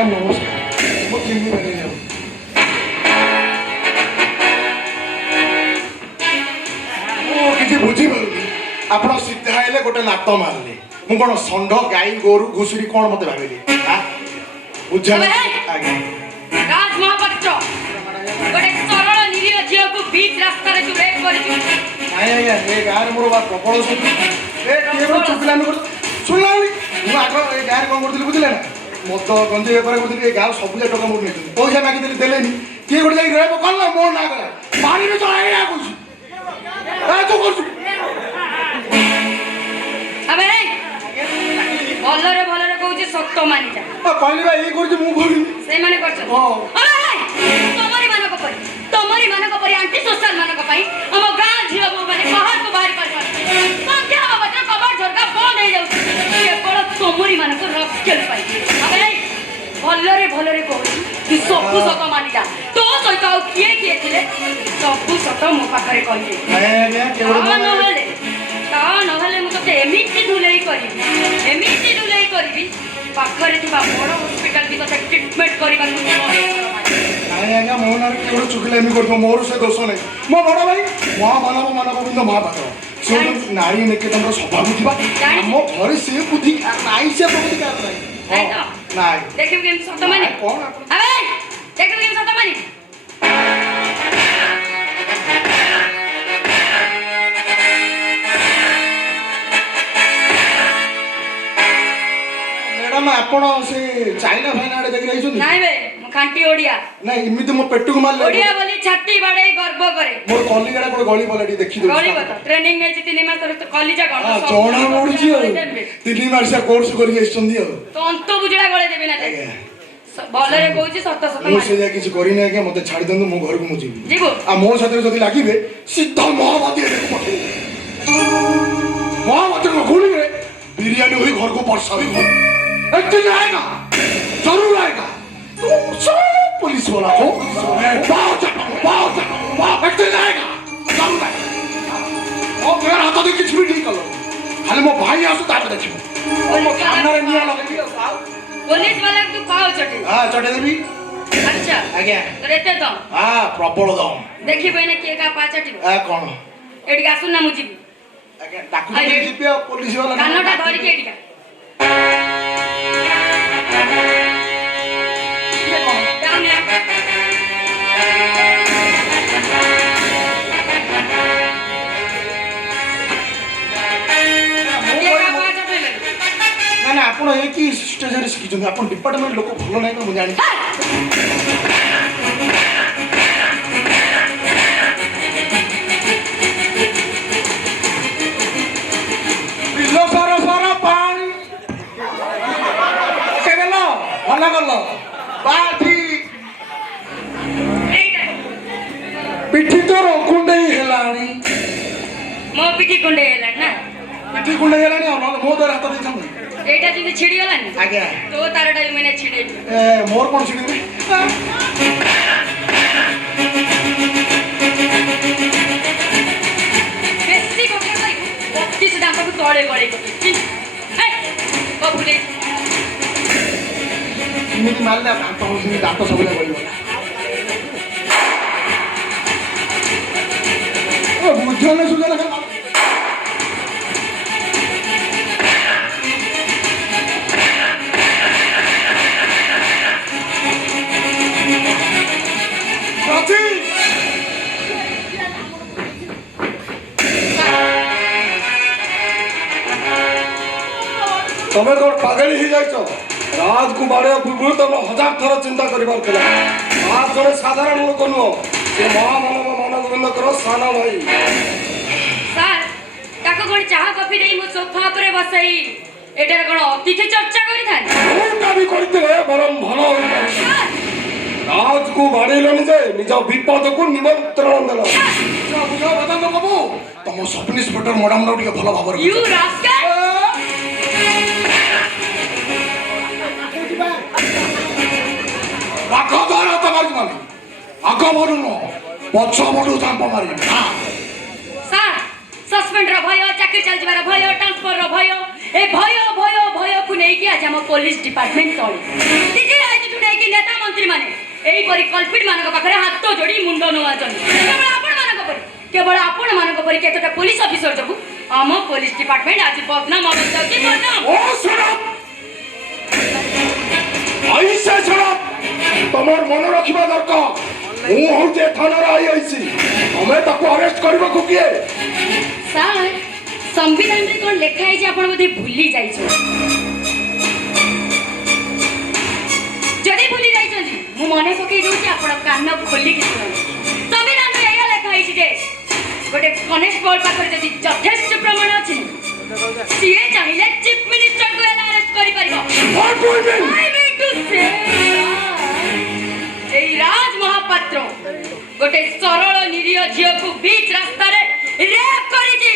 Madam ନମସ୍କାର ମୁଁ ଚିହ୍ନି ପାରିନି ମୁଁ କିଛି ବୁଝିପାରୁନି ଆପଣ ସିଧା ହେଲେ ଗୋଟେ ନାଟ ମାରିଲେ ମୁଁ କ'ଣ ଷଣ୍ଢ ଗାଈ ଗୋରୁ ଘୁଷୁରୀ କ'ଣ ମୋତେ ଭାବିଲି ବୁଝିଲେ ଆଜ୍ଞା ରାଜ ମହାପାତ୍ର ଗୋଟେ ସରଳ ନିରୀହ ଝିଅକୁ ବିଚ୍ ରାସ୍ତାରେ ତୁ ରେପ୍ କରିଛୁ। ନାଇଁ ଆଜ୍ଞା ଏ ଗାଁରେ ମୋର ପ୍ରବଳ ଚୁପିଲାମି ଶୁଣିଲାନି ମୁଁ ଆଗ ଏ ଗାଁରେ କ'ଣ କରୁଥିଲି ବୁଝିଲେ ନା ମଦ ଗଞ୍ଜେଇ ବେପାର କରୁଥିଲି ଏ ଗାଁର ସବୁ ଯାକ ଟଙ୍କା ମୋର ନେଇଛନ୍ତି ପଇସା ମାଗିଦେଲି ଦେଲେନି କିଏ ଗୋଟେ ଯାଇକି ରେପ୍ କଲା ମୋ ନାଁ କଲା ପାଣିରେ ଚଳା ଏଇଆ କହୁଛୁ ତୁ କରୁଛୁ ଭଲରେ ଭଲରେ କହୁଛି ସତ ମାନିଯା କହିଲି ବା ଏଇ କରୁଛି ମୁଁ କରିନି ସେଇମାନେ କରୁଛନ୍ତି ତମରି ମାନଙ୍କ ପରି ଆଣ୍ଟି ସୋଶାଲ ମାନଙ୍କ ପାଇଁ ଆମ ଗାଁ ଝିଅ ବୋହୂ ମାନେ ବାହାରକୁ ବାହାରି ପାରୁନାହାନ୍ତି ସନ୍ଧ୍ୟା ହବା ମାତ୍ରେ କବାଟ ଝରକା ବନ୍ଦ ହେଇଯାଉଛି କେବଳ ତମରି ମାନଙ୍କ ରସ୍କେଲ ପାଇଁ ଭଲରେ ଭଲରେ କହୁଛି ତୁ ସବୁ ସତ ମାନିଯା ତୋ ସହିତ ଆଉ କିଏ କିଏ ଥିଲେ ସବୁ ସତ ମୋ ପାଖରେ କହିଲେ ନହେଲେ ମୁଁ ତତେ ଏମିତି ଢୁଲେଇ କରିବି ପାଖରେ ଥିବା ବଡ଼ ହସ୍ପିଟାଲ ବି ତତେ ଟ୍ରିଟମେଣ୍ଟ କରିବାକୁ ନାଇଁ ଆଜ୍ଞା ମୋ ନାଁରେ କିଏ ଗୋଟେ ଚୁକିଲା ଏମିତି କରୁଥିବ ମୋର ସେ ଦୋଷ ନାହିଁ ମୋ ବଡ଼ ଭାଇ ମହାମାନବ ମାନବବୃନ୍ଦ ମହାପାତ୍ର ସେ ନାରୀ ନିକେତନର ସଭାକୁ ଯିବା ଆମ ଘରେ ସେ ବୁଦ୍ଧି ନାଇଁ ସେ ପ୍ରଗତି କାହାର ନାହିଁ ନାଇଁ ଦେଖିବୁ କେମିତି ସତ ମାନି କ'ଣ ଦେଖିବୁ କେମିତି ସତ ମାନି ଆପଣ ସେ ଚାଇନା ଫାଇନା ଆଡେ ଯାଇକି ଯାଇଛନ୍ତି ନାଇଁ ବେ ମୁଁ ଖାଣ୍ଟି ଓଡିଆ ନାଇଁ ଏମିତି ମୋ ପେଟକୁ ମାରିଲେ ଓଡିଆ ବୋଲି ଛାତି ବାଡେଇ ଗର୍ବ କରେ ମୋର କଲିଜାଟା କୋଉ ଗଳି ପଲା ଟିକେ ଦେଖି ଦଉଛି ଗଳି କଥା ଟ୍ରେନିଂ ନେଇଛି 3 ମାସ ତୋ କଲିଜା କଣ ଜଣା ପଡୁଛି ଆଉ 3 ମାସିଆ କୋର୍ସ କରିକି ଆସିଛନ୍ତି ଆଉ ତ ଅନ୍ତ ବୁଝିଲା ଗଳେ ଦେବି ନା ଭଲରେ କହୁଛି ସତ ସତ ମୁଁ ସେ ଯାଇ କିଛି କରିନି ଆଜ୍ଞା ମତେ ଛାଡି ଦିଅନ୍ତୁ ମୋ ଘରକୁ ମୁଁ ଯିବି ଯିବୁ ଆଉ ମୋ ସାଥିରେ ଯଦି ଲାଗିବେ ସିଧା ମହାବାଦୀ ପଠେଇବି ମହାବାଦୀଙ୍କ ଗୁଳିରେ ବିରିୟାନୀ ହୋଇ ଘରକୁ ବର୍ଷା ବି एक दिन आएगा जरूर आएगा सब पुलिस वाला को बहुत एक दिन आएगा जरूर आएगा और मेरा हाथ में कुछ भी नहीं करो खाली मो भाई आसु ताप देखियो और मो सामने रे निया लगे पुलिस वाला तू पाओ चटे हां चटे देबी अच्छा आज्ञा रेते दम हां प्रबल दम देखि बने के का पा चटी आ कोन एडी का सुन ना मुजी आज्ञा डाकू दे जीपे पुलिस वाला कानोटा धरि के एडी का ना आपण एक स्टेज रे शिखिछन आपण डिपार्टमेंट लोक भलो नै तो मु जानि पिलो सारा सारा पानी केगलो भला गलो बाठी पिठी तो कुंडई हेलानी मो पिठी कुंडई हेला ना पिठी कुंडई हेलानी और मो दर हाथ दे छन एटा जिंदे छिड़ी गलानी आज्ञा तो तारडा मैंने छिड़े ए मोर कोन छिड़ी बेसी कोठे भाई 32 दाम को तोड़े गळे ए ओ बुले इमिति मारले दांत होसी दांत सबले गळिबो ओ बुझने सुझने का तमें कौन पागल ही जाइछ राज को बाड़े पूर्व तुम 1000 थर चिंता करिबार थिला आज जने साधारण लोक नुह से महामानव मानवबृंद करो साना भाई सर ताको कोन चाह कॉफी देई मो सोफा पर बसई एटा कोन अतिथि चर्चा करि थान कोनटा भी करथिले बरम भलो राज को बाड़ेलनि जे निज विपद को निमंत्रण देला बुझा बदन बाबू तुम सब इंस्पेक्टर मैडम नो ଟିକେ भलो भाबर यू रास्कल राखो धरा तमारी माने आगो मोडु नो पछो मोडु थांप मारी हां सर सस्पेंड रो भयो चाकरी चल जिबार भयो ट्रांसफर रो भयो ए भयो भयो भयो को नै कि आज हम पुलिस डिपार्टमेंट चली दिखे आज मंत्री माने एई परी कल्पित मानक पाखरे हाथ जोड़ी मुंड नोआचन केवल आपण मानक परी केतटा पुलिस ऑफिसर जबु आम पुलिस डिपार्टमेंट आज बदनाम अवस्था की बदनाम ओ सुनो ऐसे छोड़ा तमर मन रखिबा दरकार मु होते थाना आई आइसी हमें ताको अरेस्ट करबा को किए सर संविधान रे कोन लेखा है जे आपण बधे भूली जाई छ जदि भूली जाई छी मु मने पकई दउ छी आपण कान खोली कि संविधान रे एया लेखा है जे गोटे कनेस्टेबल पाखरे जदि यथेष्ट प्रमाण अछि सीए चाहिले चीफ मिनिस्टर को अरेस्ट करि परिबो what do you mean I mean to say a राज महापात्र गोटे सरल निरीह झियो को बीच रास्ता रे रेप करी छी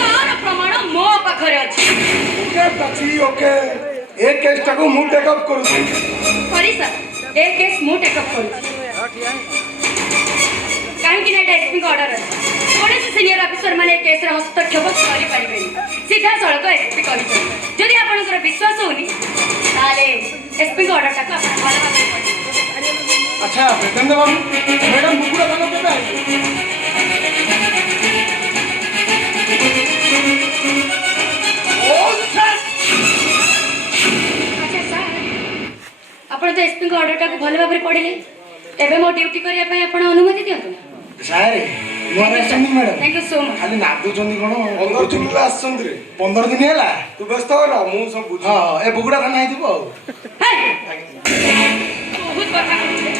तार प्रमाण मो पाखरे अछि ओके पछी ओके एक केस टाको मु टेक अप करू सॉरी सर एक केस मु टेक अप करू काहे कि नेटा एसपी का ऑर्डर अछि कोने से सीनियर ऑफिसर माने केस रे हस्तक्षेप करि परिबे सीधा सड़क एसपी कहि जदि आपनकर विश्वास होनी ताले एसपी का ऑर्डर टाको आपण भलो भाबे पढि अच्छा प्रेजेंट बाबू मैडम मुकुड़ा थाना केबे आई ओ सर अच्छा सर आपण तो एसपी का ऑर्डर टाको भलो भाबे पढिले एबे मो ड्यूटी करिया पय आपण अनुमति दियंतु सर मोर आसनी madam thank you so much खाली नादु चंदी कोन 15 दिन आसचंद रे 15 दिन हैला तू व्यस्त हो ना मु सब बुझ हां ए बुगुड़ा थाना आइदिबो हे बहुत कथा कहले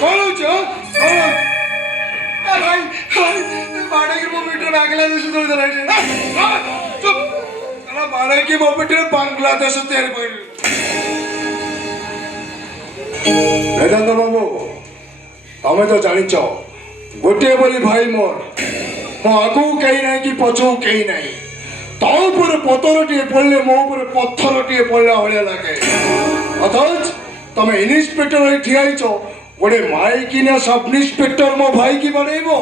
बोलो जो बोलो भाई बाड़े की मीटर बांग्लादेश तोड़ दे रहे चुप अरे बाड़े की मीटर बांग्लादेश तैयार कर वेदांत बाबू तमें तो जानी चाहो गोटे बोली भाई मोर मो आगू कहीं नहीं कि पछू कहीं नहीं तो ऊपर पत्थर टिए पड़ले मो ऊपर पत्थर टिए पड़ला भलिया लागे अथच तमे इन्स्पेक्टर होई ठियाइछो गोटे माई किना सब इन्स्पेक्टर मो भाई की बनेबो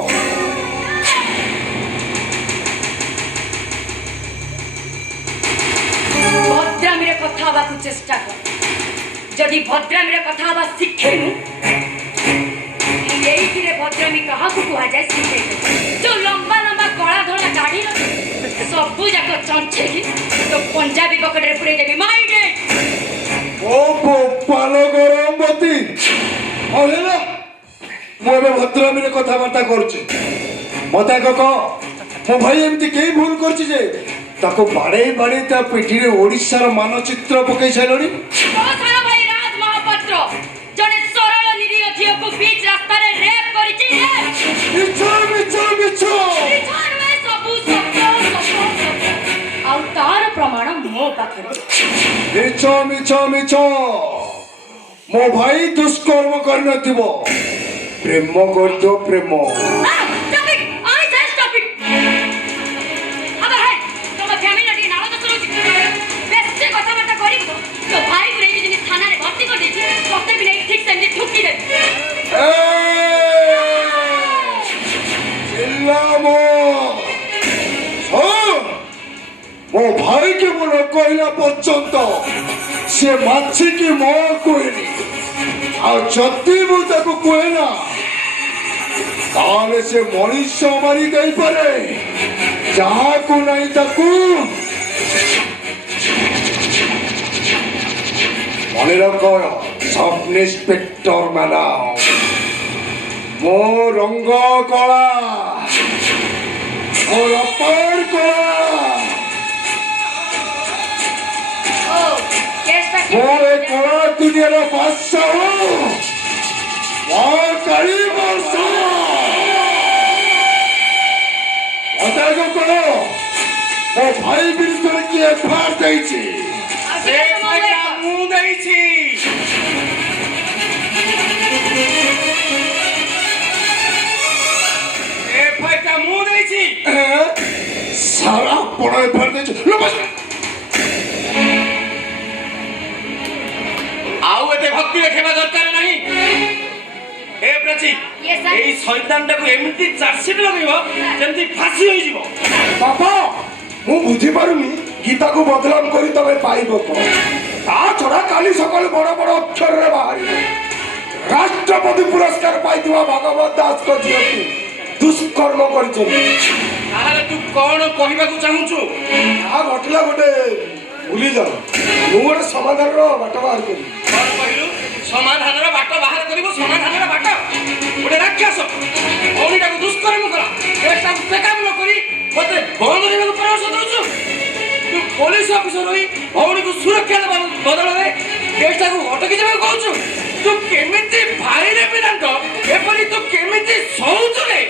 भद्रामीर कथा हवा चेष्टा कर जदि भद्रामीर कथा हवा शिखेनु यही भद्रामी कहा कह जाए शिखे जो लंबा लंबा कला धड़ा दाढ़ी सबू जाक चंचे तो पंजाबी पकेट रे पुरे देबी माइंडेड ओ गोपाल गरमवती अरेला मु एबे भद्रामीर कथा बार्ता करछि मता कह मो भाई एमती के भूल करछि जे ताको बाड़े बाड़े ता पिठी रे ओडिसा रो मानचित्र पकई छलड़ी सारा भाई राज महापात्र जने सरल निरीह झियो को बीच रास्ता रे रेप करिछि मिछो मिछो मिछो विचार में सबू सत्य आउ तार प्रमाण मो पाखरे मिछो मिछो मिछो मो भाई दुष्कर्म कर नथिबो प्रेम कर दो प्रेम stop it! I said stop it! अब है तुम फैमिली नटी नाव तो सुनो बेस्ट कथा बता करी तो भाई को रेडी जिनी थाना रे भर्ती कर देती सबसे भी नहीं ठीक से ठुकी दे चिल्लामो मो भाई के बोलो कहला पर्यंत से माछी की मो कहनी आ जति मु ताको कहना ताले से मनुष्य मारी दे पारे जहाँ को नहीं ताकू मने रख सब इंस्पेक्टर माना मो रंग कला मो अपार कला ओ केस मो ए कला दुनिया रो बादशाह मो काली बादशाह अता को करो मो भाई बिल्कुल की एफआईआर देछि से बेटा मुंह देछि एफआईआर मुंह देछि सारा बड़ा एफआईआर देछि लो बस आउ एते भक्ति देखेबा दरकार नहीं ए प्राची Yes, sir. एई शैतानटाକୁ ଏମିତି ଚାର୍ଜସିଟ୍ ଲଗେଇବ ଯେମିତି ଫାଶୀ ହୋଇଯିବ। ବାପା ମୁଁ ବୁଝିପାରୁନି ଗୀତାକୁ ବଦନାମ କରି ତମେ ପାଇବ କଣ? ତା ଛଡା କାଲି ସକାଳେ ବଡ ବଡ ଅକ୍ଷରରେ ବାହାରିବ ରାଷ୍ଟ୍ରପତି ପୁରସ୍କାର ପାଇଥିବା ଭାଗବତ ଦାସଙ୍କ ଝିଅକୁ ଦୁଷ୍କର୍ମ କରିଛନ୍ତି। ତାହେଲେ ତୁ କଣ କହିବାକୁ ଚାହୁଁଛୁ? ଯାହା ଘଟିଲା ଗୋଟେ ଭୁଲି ଯାଅ। ମୁଁ ଗୋଟେ ସମାଧାନର ବାଟ ବାହାର କରିବି। କଣ କହିଲୁ? ସମାଧାନର ବାଟ ବାହାର କରିବୁ? ସମାଧାନର ବାଟ? ଗୋଟେ ରାକ୍ଷସ ଭଉଣୀଟାକୁ ଦୁଷ୍କର୍ମ କଲା, କେସଟାକୁ ବେକାମ ନ କରି ମତେ ବନ୍ଦ କରିବାକୁ ପରାମର୍ଶ ଦଉଛୁ? ତୁ ପୋଲିସ ଅଫିସର ହୋଇ ଭଉଣୀକୁ ସୁରକ୍ଷା ଦେବା ବଦଳରେ କେସଟାକୁ ଅଟକି ଯିବାକୁ କହୁଛୁ? ତୁ କେମିତି ଭାଇରେ ପିଲାଙ୍କ ଏପରି ତୁ କେମିତି ସହୁଛୁ ରେ?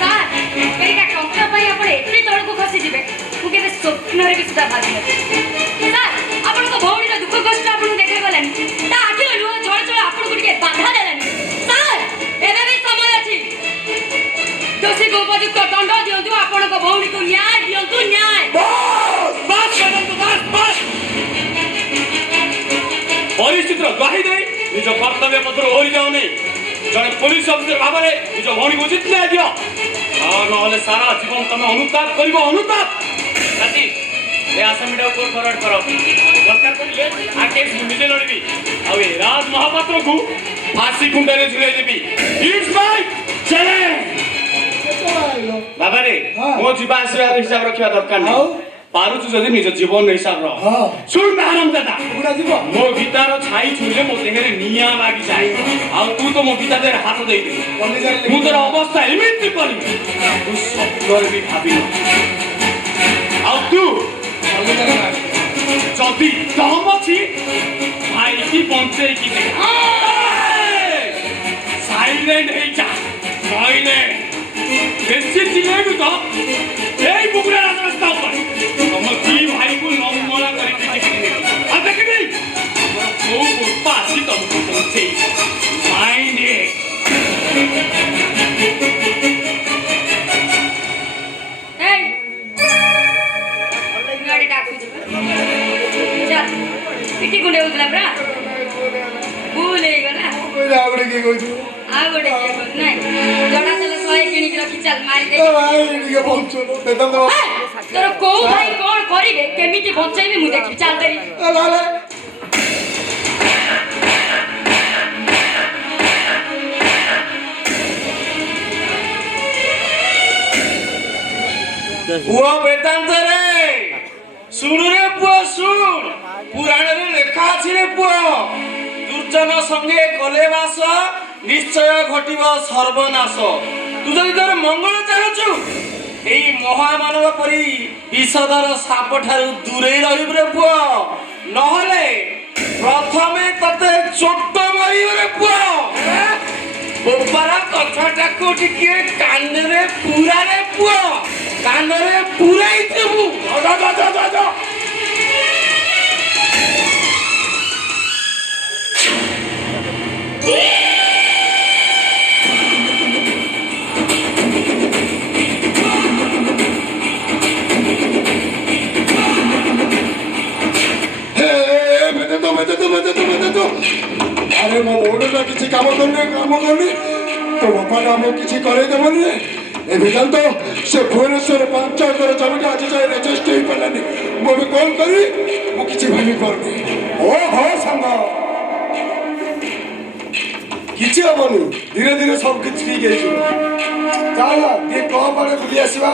ସାର୍ ଏଇଟା ଟଙ୍କା ପାଇଁ ଆପଣ ଏତେ ତଳକୁ ଖସିଯିବେ ମୁଁ କେବେ ସ୍ୱପ୍ନରେ ବି ସୁଦ୍ଧା ଭାବିନଥିଲି। ସାର୍ ଆପଣଙ୍କ ଭଉଣୀର ଦୁଃଖ କଷ୍ଟ ଆପଣଙ୍କୁ ଦେଖାଗଲାନି, ତା ଆଖିର ଲୁହ ଜଳ ଜଳ ଆପଣଙ୍କୁ ଟିକେ ବାଧା ଦେଲାନି। ସାର୍ ଏବେ ବି ସମୟ ଅଛି, ଦୋଷୀକୁ ଉପଯୁକ୍ତ ଦଣ୍ଡ ଦିଅନ୍ତୁ, ଆପଣଙ୍କ ଭଉଣୀକୁ ନ୍ୟାୟ ଦିଅନ୍ତୁ, ନ୍ୟାୟ। ପରିସ୍ଥିତିର ଗ୍ୱାହି ଦେଇ ନିଜ କର୍ତ୍ତବ୍ୟ ପଥରୁ ଓହରି ଯାଉନି। ଜଣେ ପୋଲିସ ଅଫିସର ଭାବରେ ନିଜ ଭଉଣୀକୁ ଉଚିତ ନ୍ୟାୟ ଦିଅ, ନହେଲେ ସାରା ଜୀବନ ତମେ ଅନୁତାପ କରିବ। ଅନୁତାପ ରାତି ଏ ଆସାମିଟାକୁ କୋର୍ଟ ଫରୱାର୍ଡ କର। ଦରକାର ପଡ଼ିଲେ ଆ କେସ୍ ମୁଁ ନିଜେ ଲଢ଼ିବି, ଆଉ ଏ ରାଜ ମହାପାତ୍ରକୁ ଫାଶୀ କୁଣ୍ଡରେ ଝୁଲେଇ ଦେବି। It's my challenge. ବାବାରେ ମୋ ଯିବା ଆସିବାର ହିସାବ ରଖିବା ଦରକାର ନାହିଁ। ପାରୁଛୁ ଯଦି ନିଜ ଜୀବନ ହିସାବ ରହ। ଶୁଣ ବାହାରମ ଦାଦା, ମୋ ଗୀତାର ଛାଇ ଛୁଇଁଲେ ମୋ ଦେହରେ ନିଆଁ ଲାଗିଯାଏ, ଆଉ ତୁ ତ ମୋ ଗୀତା ଦେହରେ ହାତ ଦେଇଦେଲୁ। ମୁଁ ତୋର ଅବସ୍ଥା ଏମିତି କରିବି ତୁ ସ୍ୱପ୍ନରେ ବି ଭାବିନ। ଆଉ ତୁ ଯଦି ଦମ ଅଛି ଭାଇକି ବଞ୍ଚେଇକି ଦେ। ସାଇଲେଣ୍ଟ ହେଇଯା, ସାଇଲେଣ୍ଟ। ବେଶୀ ଚିଲେଇବୁ ତ এই বুকুরা রাস্তা উপরে আমার কি ভাইକୁ নমলা করে পিটিকি আর দেখিবি ও গোপা আসি তমକୁ বলছে মাইনে। এই ଗାଡ଼ି ଡାକୁଛି ଚାଲ, ପିଠି କୁଣ୍ଡେ ହଉଥିଲା ପରା, ଭୁଲ ହେଇଗଲା। ଆଉ ଗୋଟେ କିଏ କହୁଛି ନାଇଁ, ଜଣା ତେଲ 100 କିଣିକି ରଖି ଚାଲ, ମାରିଦେଇ। ତୋର କୋଉ ଭାଇ କଣ କରିବେ କେମିତି ବଞ୍ଚେଇବି ମୁଁ ଦେଖିବି, ଚାଲ ଦେରି। ପୁଅ ବେଦାନ୍ତରେ ଶୁଣୁ ରେ ପୁଅ ଶୁଣ, ପୁରାଣରେ ଲେଖା ଅଛି ରେ ପୁଅ, ଦୁର୍ଜନ ସଙ୍ଗେ କଲେ ବାସ ନିଶ୍ଚୟ ଘଟିବ ସର୍ବନାଶ। ତୁ ଯଦି ତୋର ମଙ୍ଗଳ ଚାହୁଁଛୁ ଏଇ ମହାମାନବ ପରି ବିଷଧର ସାପ ଠାରୁ ଦୂରେଇ ରହିବୁ ରେ ପୁଅ, ନହେଲେ ପ୍ରଥମେ ତତେ ଚୋଟ ମାରିବ ରେ ପୁଅ। ବୋପାର କଥାଟାକୁ ଟିକେ କାନରେ ପୁରାରେ ପୁଅ, କାନରେ ପୁରାଇଥିବୁ। ଆରେ ମୋ ମୁଣ୍ଡଟା କିଛି କାମ କରୁନି ତୋ ବାପା ଆମକୁ କିଛି କରେଇଦେବନି। ଏବେ ଜାଣିତ ସେ ଭୁବନେଶ୍ୱର 5 ଏକର ଜମିଟା ଆଜି ଯାଏ ରେଜିଷ୍ଟର ହେଇପାରିଲାନି। ମୁଁ ଏବେ କଣ କରିବି ମୁଁ କିଛି ଭାବି ପାରୁନି। ଓହୋ ସାଙ୍ଗ, କିଛି ହବନି, ଧୀରେ ଧୀରେ ସବୁ କିଛି ଠିକ ହେଇଯିବ। ଚାଲ ଟିକେ କମ୍ ଆଡ଼େ ବୁଲି ଆସିବା।